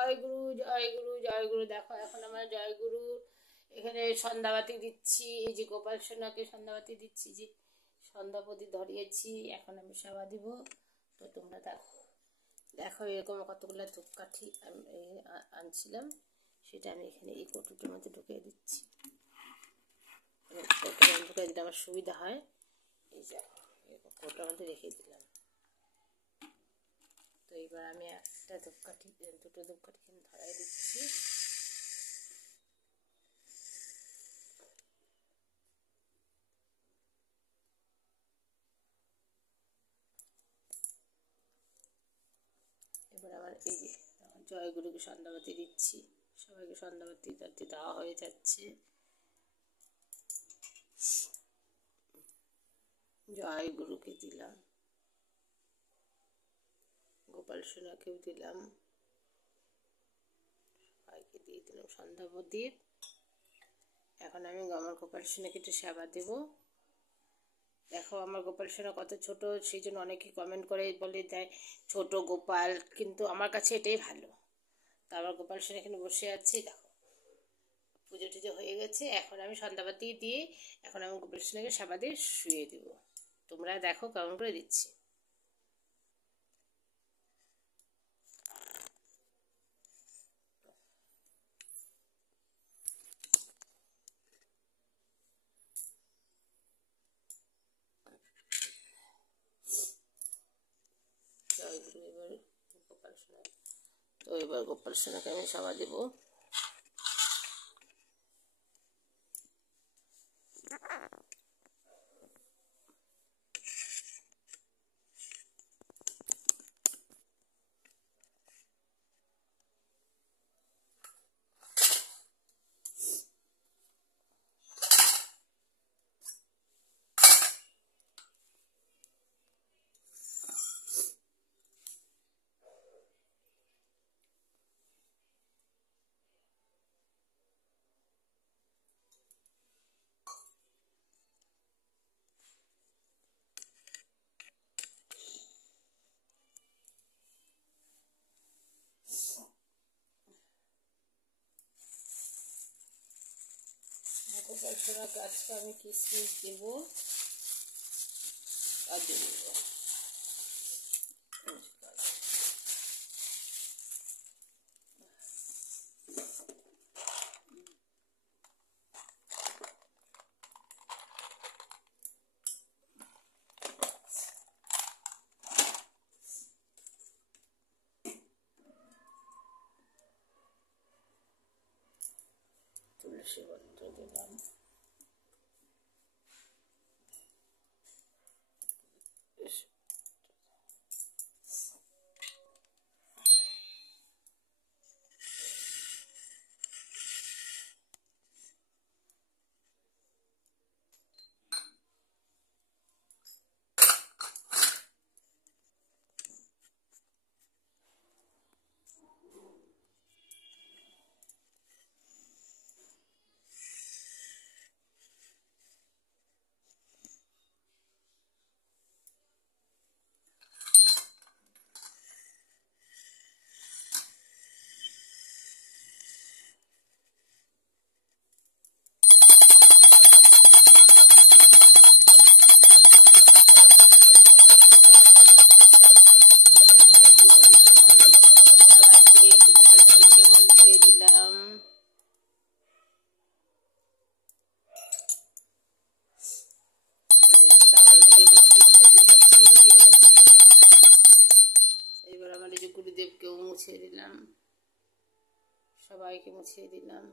জয় গুরু জয় গুরু জয় গুরু। দেখো এখন আমার জয় গুরু এখানে সন্ধ্যাবাতি দিচ্ছি, এই যে গোপাল সোনাকে সন্ধ্যাবাতি দিচ্ছি, যে সন্ধ্যাপতি ধরিয়েছি, এখন আমি সেবা দিব। তো তোমরা দেখো দেখো এরকম কতগুলো ধূপকাঠি আমি আনছিলাম, সেটা আমি এখানে এই কৌটোটার মধ্যে ঢুকিয়ে দিচ্ছি। কৌটোর ঢুকিয়ে দিলে আমার সুবিধা হয়। এই যে কৌটোর মধ্যে রেখে দিলাম। তো এবার আমি একটা ধূপকাঠি, দুটো ধূপকাঠি ধরাই দিচ্ছি। এবার আবার এই যে জয়গুরুকে সন্ধ্যাবাতি দিচ্ছি, সবাইকে সন্ধ্যাবাতি দেওয়া হয়ে যাচ্ছে। জয় গুরুকে দিলাম, গোপাল সোনাকেও দিলাম, সবাইকে দিয়ে দিলাম সন্ধ্যাপ্রদীপ। এখন আমি আমার গোপাল সোনাকে একটু সেবা দেবো। দেখো আমার গোপাল সোনা কত ছোট, সেই জন্য অনেকে কমেন্ট করে বলে দেয় ছোট গোপাল, কিন্তু আমার কাছে এটাই ভালো। তো আমার গোপাল সোনা এখানে বসে আছে, দেখো পুজো টুজো হয়ে গেছে। এখন আমি সন্ধ্যাবাতি দিয়ে এখন আমি গোপাল সোনাকে সেবা দিয়ে শুয়ে দেবো। তোমরা দেখো কেমন করে দিচ্ছি। এবার গোপাল সোনা, তো এবার গোপাল সোনাকে আমি সেবা দেবো। গোপাল সোনাকে আজকে আমি কিশমিশ দেবো, কাজু দেবো। তুলসী পত্র দিলাম, গুরুদেবকেও মুছিয়ে দিলাম, সবাইকে মুছিয়ে দিলাম।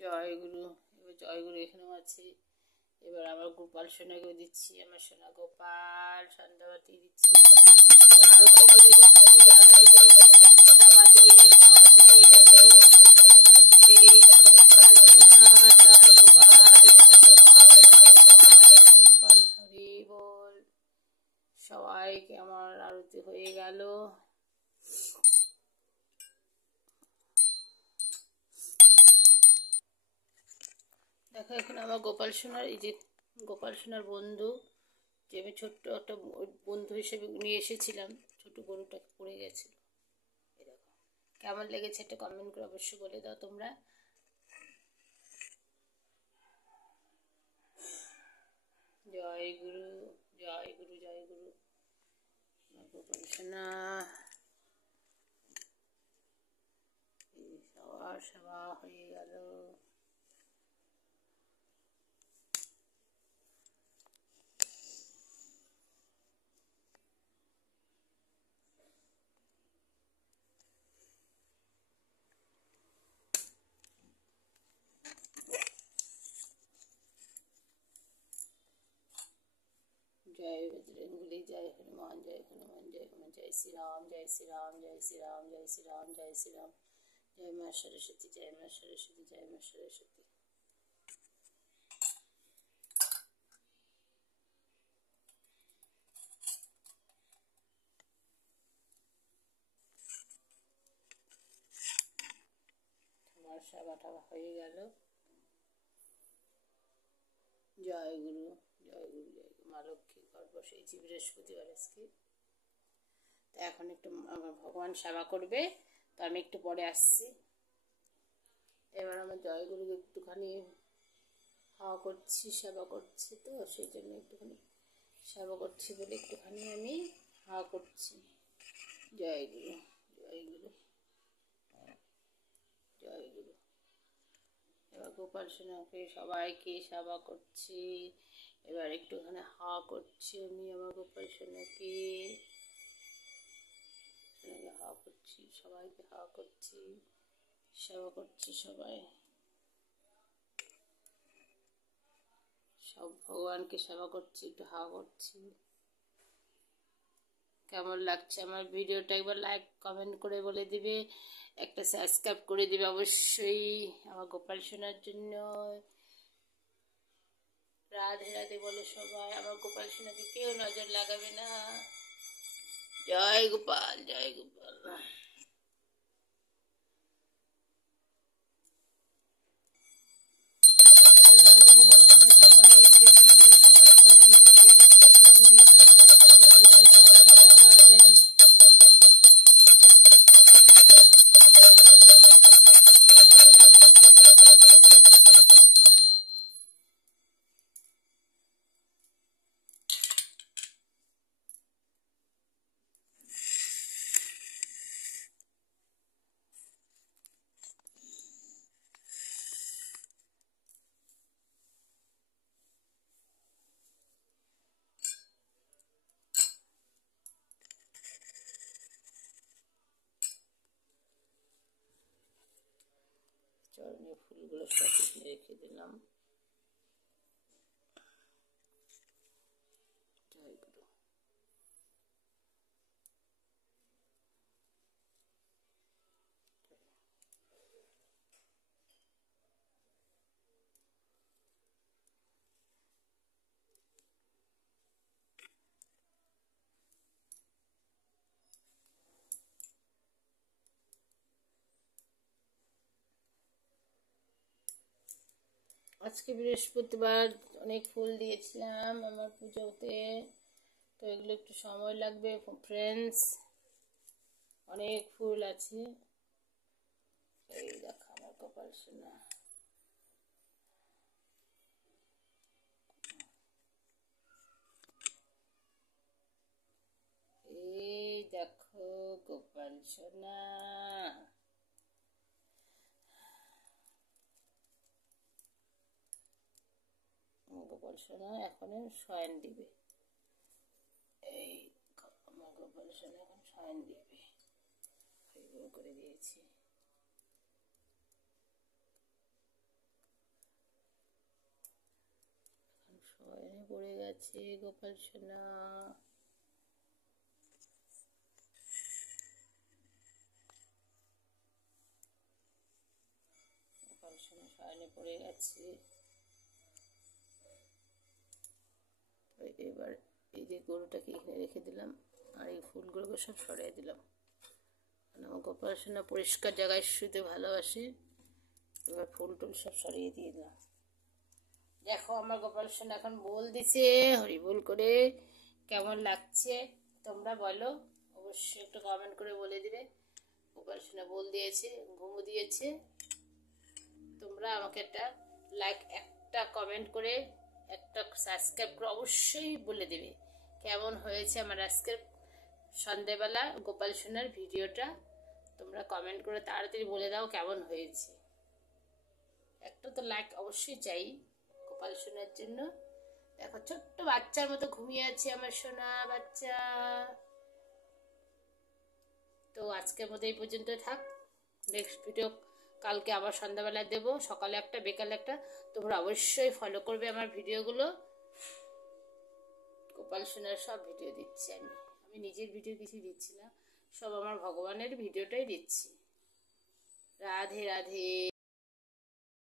জয় গুরু। এবার জয় গুরু এখানেও আছে। এবার আবার গোপাল সোনাকেও দিচ্ছি, আমার সোনা গোপাল সন্ধ্যাবাতি দিচ্ছি, আরতি করে দিচ্ছি, আরতি করে সেবা দিয়ে স্মরণ দিয়ে দেবো। এই গোপাল সোনা, জয় গোপাল জয় গোপাল জয় গোপাল জয় গোপাল, হরি বল। সবাইকে আমার আরতি হয়ে গেল। দেখো এখানে আমার গোপাল সোনার, এই যে গোপাল সোনার বন্ধু, যে আমি ছোট্ট একটা বন্ধু হিসেবে নিয়ে এসেছিলাম, ছোট গরুটা পড়ে গেছিল। এই দেখো, কেমন লেগেছে একটা কমেন্ট করে অবশ্যই বলে দাও তোমরা। জয় গুরু, জয় গুরু, জয় গুরু। গোপাল সোনা সবার সেবা হয়ে গেল। जय बजरंगबली, जय हनुमान, जय हनुमान, जय हनुमान, जय श्री राम, जय श्री राम, जय श्री राम, जय श्री राम, जय श्री राम। जय माँ सरस्वती, जय माँ सरस्वती, जय माँ सरस्वती। তোমার সেবা টেবা হয়ে গেল। জয় গুরু, জয় গুরু, জয় গুরু। মা লক্ষ্মী ঘর বসেছি বৃহস্পতিবার আজকে। তো এখন একটু আমার ভগবান সেবা করবে, তো আমি একটু পরে আসছি। এবার আমার জয়গুরুকে একটুখানি হাওয়া করছি, সেবা করছি, তো সেই জন্য একটুখানি সেবা করছি বলে একটুখানি আমি হাওয়া করছি। জয় গুরু, জয় গুরু, জয় গুরু। এবার গোপাল সোনাকে সবাইকে সেবা করছি, এবার একটুখানি হাওয়া করছি আমি আমার গোপাল সোনাকে, হাওয়া করছি, সবাইকে হাওয়া করছি, সেবা করছি সবাই, সব ভগবানকে সেবা করছি, একটু হাওয়া করছি। কেমন লাগছে আমার ভিডিওটা একবার লাইক কমেন্ট করে বলে দিবে, একটা সাবস্ক্রাইব করে দিবে অবশ্যই আমার গোপাল সোনার জন্য। রাধে রাধে বলে সবাই, আমার গোপাল সোনাকে কেউ নজর লাগাবে না। জয় গোপাল, জয় গোপাল। চরণে ফুলগুলো সব রেখে দিলাম। জয় গুরু। আজকে বৃহস্পতিবার, অনেক ফুল দিয়েছিলাম আমার পুজোতে, তো এগুলো একটু সময় লাগবে ফ্রেন্ডস, অনেক ফুল আছে। এই দেখো আমার গোপাল সোনা, এই দেখো গোপাল সোনা, গোপাল সোনা এখন শয়ন দিবে। এই আমার গোপাল সোনা এখন শয়ন দিবে, করে দিয়েছি। এখন শয়নে পড়ে গেছে গোপাল সোনা। গোপাল সোনা শয়নে পড়ে গেছে। এবার এই যে গরুটাকে এখানে রেখে দিলাম, আর এই ফুলগুলোকে সব সরিয়ে দিলাম। আমার গোপাল সোনা পরিষ্কার জায়গায় শুতে ভালোবাসে। এবার ফুল টুল সব সরিয়ে দিয়ে দিলাম। দেখো আমার গোপাল সোনা এখন বল দিছে হরি বল করে। কেমন লাগছে তোমরা বলো, অবশ্যই একটু কমেন্ট করে বলে দিবে। গোপাল সোনা বল দিয়েছে, ঘুমু দিয়েছে। তোমরা আমাকে একটা লাইক, একটা কমেন্ট করে, একটা সাবস্ক্রাইব করে অবশ্যই বলে দেবে কেমন হয়েছে আমার আজকের সন্ধেবেলা গোপাল সোনার ভিডিওটা। তোমরা কমেন্ট করে তাড়াতাড়ি বলে দাও কেমন হয়েছে। একটা তো লাইক অবশ্যই চাই গোপাল সোনার জন্য। দেখো ছোট্ট বাচ্চার মতো ঘুমিয়ে আছে আমার সোনা বাচ্চা। তো আজকের মতো এই পর্যন্ত থাক। নেক্সট ভিডিও কালকে আবার সন্ধ্যাবেলা দেবো, সকালে একটা বিকালে একটা। তোমরা অবশ্যই ফলো করবে আমার ভিডিওগুলো। গোপাল সোনার সব ভিডিও দিচ্ছি আমি, আমি নিজের ভিডিও কিছু দিচ্ছি না, সব আমার ভগবানের ভিডিওটাই দিচ্ছি। রাধে রাধে।